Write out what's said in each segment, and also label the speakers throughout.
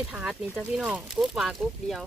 Speaker 1: ยถาดนี่จ้ะพี่น้องกุ๊กหวากุ๊กเดียว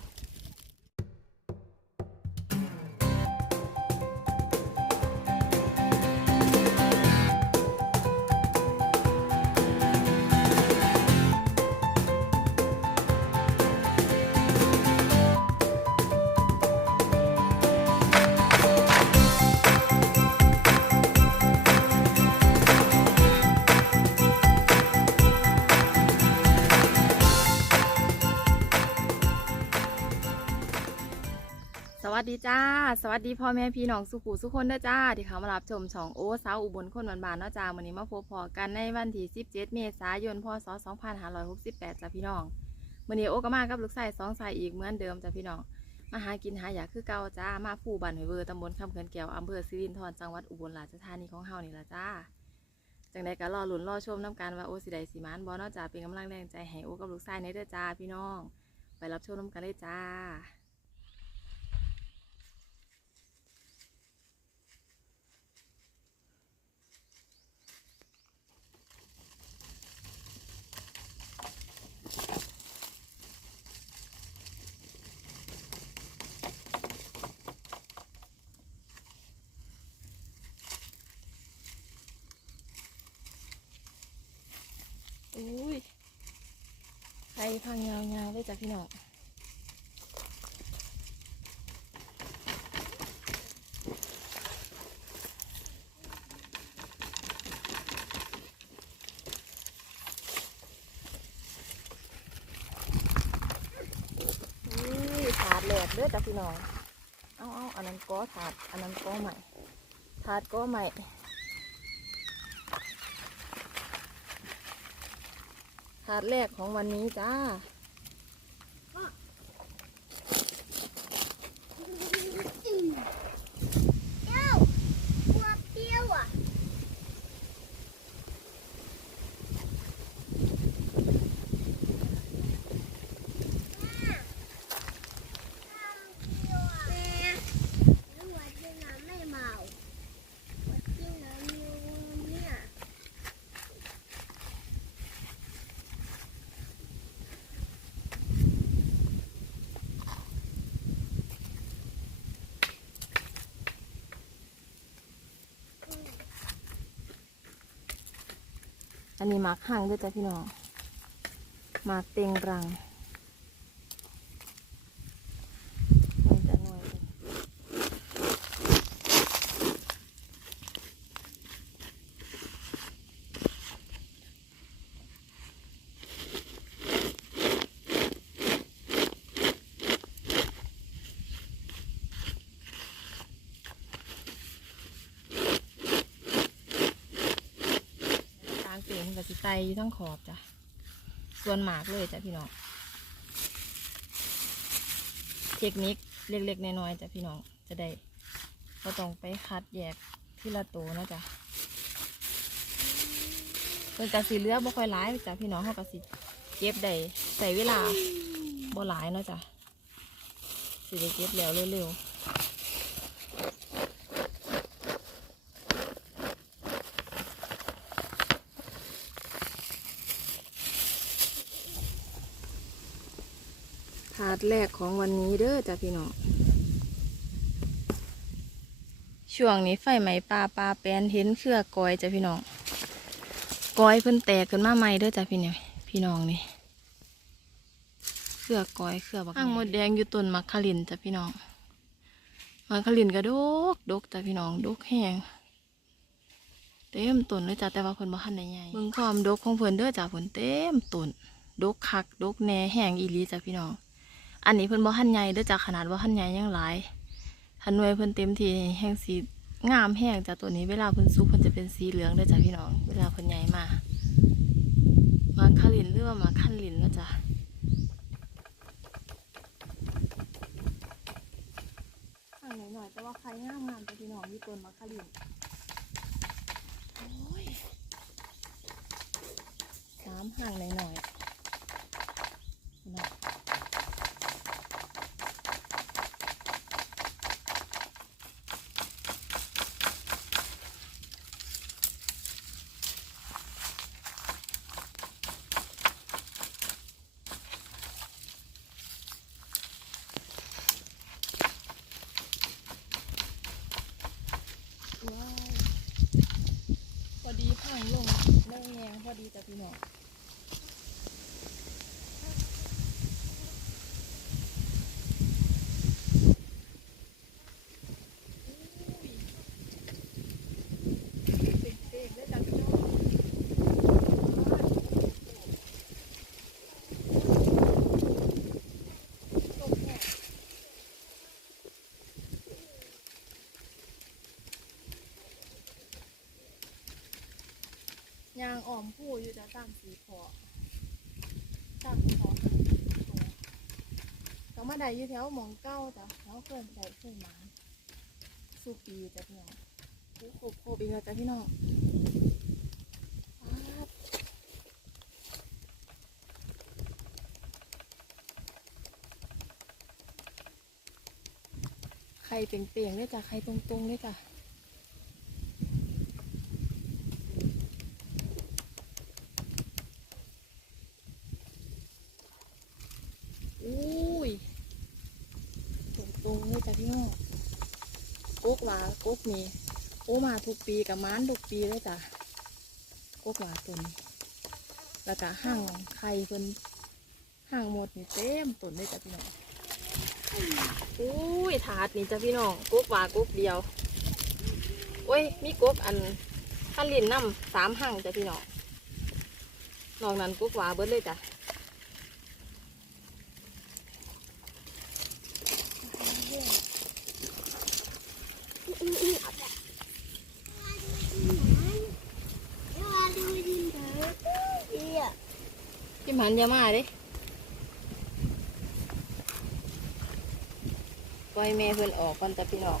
Speaker 1: สวัสดีจ้า สวัสดีพ่อแม่พี่น้องสุขุสุขคนเด้อจ้า ที่เขามารับชมช่องโอ้สาวอุบลคนบานๆเนาะจ้าวันนี้มาพบพอกันในวันที่ 17 เมษายน พศ 2568จ้าพี่น้องวันนี้โอ้ก็มากับลูกชายสองสายอีกเหมือนเดิมจ้าพี่น้อง มาหากินหาอยากคือเก่าจ้า มาผู้บันหอยเวอร์ตำบลคำเขินแก้วอำเภอสิรินธรจังหวัดอุบลราชธานีของเฮานี่ละจ้าจังใดก็รอหลุนรอชมน้ำกันว่าโอ้สิใดสิมานบอเนาะจ้าเป็นกำลังแรงใจให้โอ้กับลูกชายในเด้อจ้าพี่น้อง ไปรับชมน้ำกันเลยจ้า อุ้ย ใครพังยาวๆเลยจ้ะพี่น้องอุ้ยถาดแหลกด้อจ้ะพี่น้อง เอาเอาอันนั้นก็ถาด อันนั้นก็ใหม่ ถาดก็ใหม่ ถาดแรกของวันนี้จ้า
Speaker 2: เจ้าตัวเปรี้ยวอะแม่แล้วหัวเจ้าน้ำไม่เมาหัวเจ้าน้ำมีเนี่ย
Speaker 1: อันนี้หมากห่างด้วยจ้ะพี่น้องหมากเต็งรังนี่จะหน่วยเลยกลางเต็งกับสิ ไตอยู่ทั้งขอบจ้ะ ส่วนหมากเลยจ้ะพี่น้อง เทคนิคเล็กๆน้อยๆจ้ะพี่น้อง จะได้ก็ต้องไปคัดแยกที่ละตัวนะจ๊ะเพิ่นกะสีเลือบ่ค่อยหลายจ้ะพี่น้องเขากระสิเก็บได้ใส่เวลาบ่หลายเนาะจ้ะสิได้เก็บแล้วเร็วๆ ถาดแรกของวันนี้เด้อจ้ะพี่น้องช่วงนี้ไฟไหม้ปลาปลาแปนเห็นเครือกอยจ้ะพี่น้องกอยเพิ่นแตกขึ้นมาใหม่เด้อจ้ะพี่เนี่ยพี่น้องนี่เครือกอยเครือบักอ่างมดแดงอยู่ต้นมักขลินจ้ะพี่น้องมักขลินกระดกดกจ้ะพี่น้องดกแห้งเต็มต้นเลยจ้ะแต่ว่าเพิ่นบ่ทันได้ใหญ่เบิ่งความดกของเพิ่นเด้อจ้ะเพิ่นเต็มต้นดกคักดกแหน่แห้งอีหลีจ้ะพี่น้อง อันนี้เพิ่นบ่ทันใหญ่เด้อจ้ะขนาดว่าทันใหญ่ยังหลายทันหน่วยเพิ่นเต็มทีแห้งสีงามแห้งจากตัวนี้เวลาเพิ่นสุกเพิ่นจะเป็นสีเหลืองเด้วยจ้ะพี่น้อง เวลาเพิ่นใหญ่มามาคาลินหรือว่ามาขั้นลินนะจ้ะห่างหน่อยๆแต่ว่าใครงามงามจ้ะพี่น้องมีต้นมาคาลินโอ้ยสามห่างหน่อยๆ ดีจ้ะพี่น้อง ยางอ่อมผู้อยู่จะสามสีพอสามพอก็มาได้อยู่แถวหมองเก้าจ้ะแล้วเกินได้เคยหมาสูปีจ้ะพี่น้องโอ้โคบอีกแล้วจ้ะพี่น้องป๊าดไข่เปล่งๆเลยจ้ะไข่ตรงๆเลยจ้ะ อุ้ย ตรงตรงๆเลยจ้ะพี่น้องกุ๊กหวากุ๊กนี่โอ้มาทุกปีกับม้านทุกปีเลยจ้ะกุ๊กหวาตุนแล้วก็ห่างไข่เพิ่นห่างหมดนี่เต็มตุนเลยจ้ะพี่น้องอุ้ยถาดนี่จ้ะพี่น้องกุ๊กหวากุ๊กเดียวโอ้ยมีกุ๊กอันข้าลินน้ำสามห่างจ้ะพี่น้องนอกนั้นกุ๊กหวาเบิดเลยจ้ะ พี่หมันยามาดิปล่อยแม่เพื่อนออกก่อนจะพี่ออก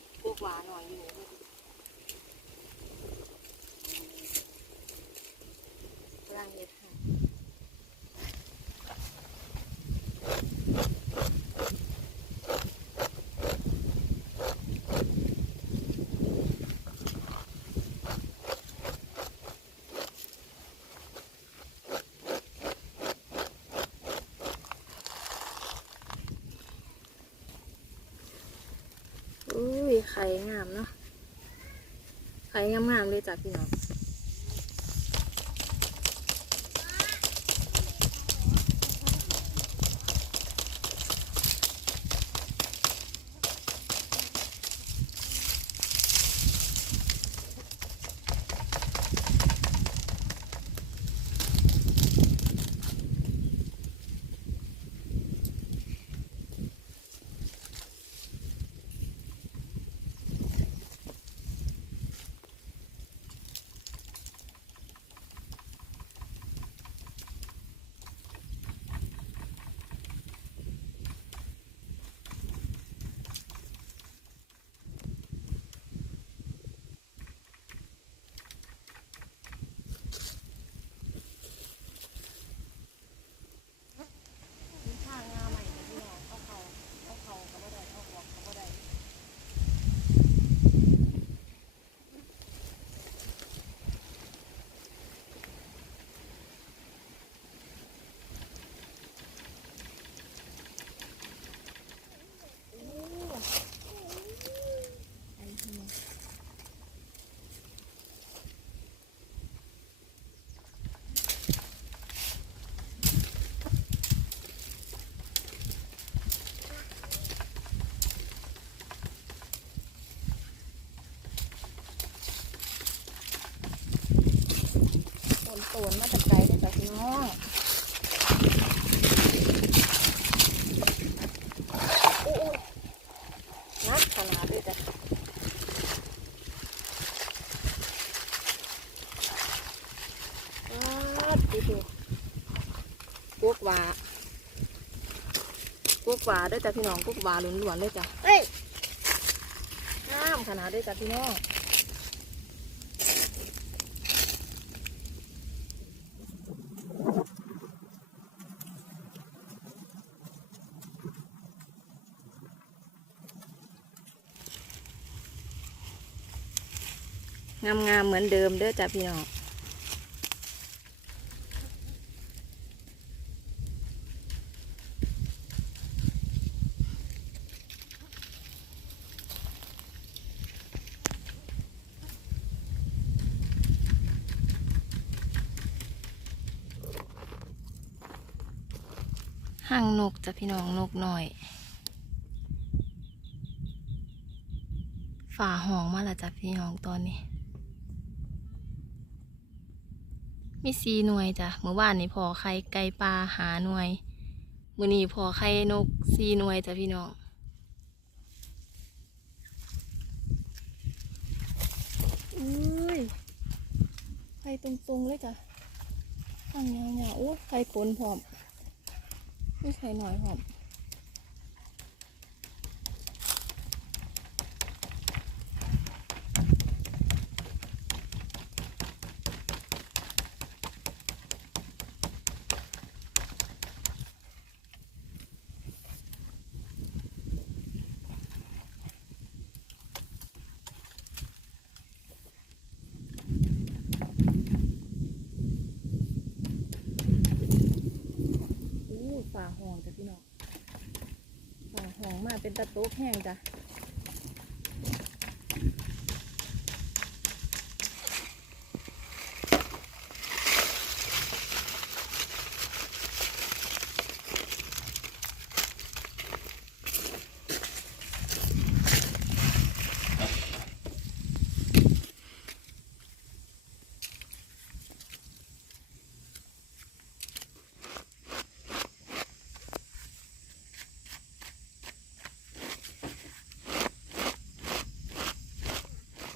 Speaker 1: หวานหน่อยอยู่กำลังเห็ดค่ะอุ้ย ไข่งามเนาะไข่งามๆเลยจ้ะพี่น้องมีข้างงาใหม่จ้ะพี่น้องเอาเขาเอาเขาก็บ่ได้เอาออกก็บ่ได้ ฝนตนมาจากไกลเลยจ้ะพี่น้องโอ้นักขนาดเลยจ้ะปัดดิดูกุ๊กหวา กุ๊กหวาเด้วยจ้ะพี่น้องกุ๊กหวาหล้วนๆเลยจ้ะ
Speaker 2: เฮ้ย
Speaker 1: งามขนาดเลยจ้ะพี่น้องงามๆเหมือนเดิมเด้อจ้ะพี่น้อง ห่างนกจ้ะพี่น้องนกหน่อย ฝ่าห้องมาละจ้ะพี่น้องตอนนี้ มีสีหน่วยจ้ะเมื่อวานนี้พอไข่ไก่ปลาหาหน่วยมื้อนี้พอไข่นกสีหน่วยจ้ะพี่น้องอุ้ยไฟตรงๆเลยจ้ะตั้งยาวๆโอ้ไฟปนพร้อม ไม่ไฟหน่อยหอม อู้ฝ่าห้องจ้ะพี่น้องฝ่าห้องมา เป็นตะโต๊ะแห้งจ้ะ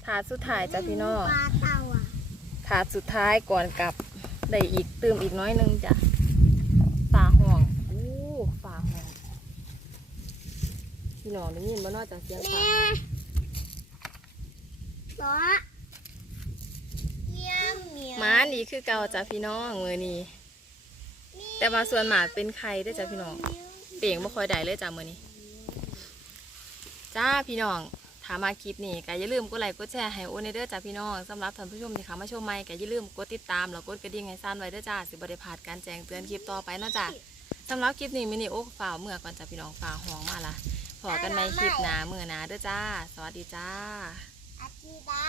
Speaker 1: ถาดสุดท้ายจ้ะพี่น้อง
Speaker 2: ปลาเต่าอะ
Speaker 1: ถาดสุดท้ายก่อนกลับได้อีกเติมอีกน้อยหนึงจ้ะฝ่าห้องอู้ฝ่าห้องพี่น้องได้ยินบ่เนอกจากเสียงฝ่า
Speaker 2: แม่
Speaker 1: ห้อง
Speaker 2: หรอเมียวเมียว
Speaker 1: หมานี่คือเก่าจ้ะพี่น้องมือนี้แต่ว่าส่วนหมากเป็นไข่ได้อจ้ะพี่น้องเปลี่ยงบ่ค่อยได้เลยจ้ะมือนี้จ้าพี่น้อง ถามมาคลิปนี้ก็อย่าลืมกดไลค์กดแชร์ให้โอในเด้อจ้าพี่น้องสำหรับท่านผู้ชมที่เข้ามาชมใหม่ก็อย่าลืมกดติดตามแล้วกดกระดิ่งให้ซ่านไว้เด้อจ้าสิบ่ได้พลาดการแจ้งเตือนคลิปต่อไปเนาะจ้าสำหรับคลิปนี้มินิโอ๊กฝ่าวเมื่อก่อนจ้าพี่น้องฝ่าวห้องมาละพอกันใหม่คลิปหน้าเมื่อหน้าเด้อจ้า สวัสดีจ้า
Speaker 2: อาทิตา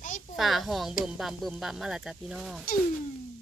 Speaker 2: ไม่ปวด
Speaker 1: ฝ่าห้องบิ่มบัมบิ่มบัมมาละจ้าพี่น้อง
Speaker 2: อืม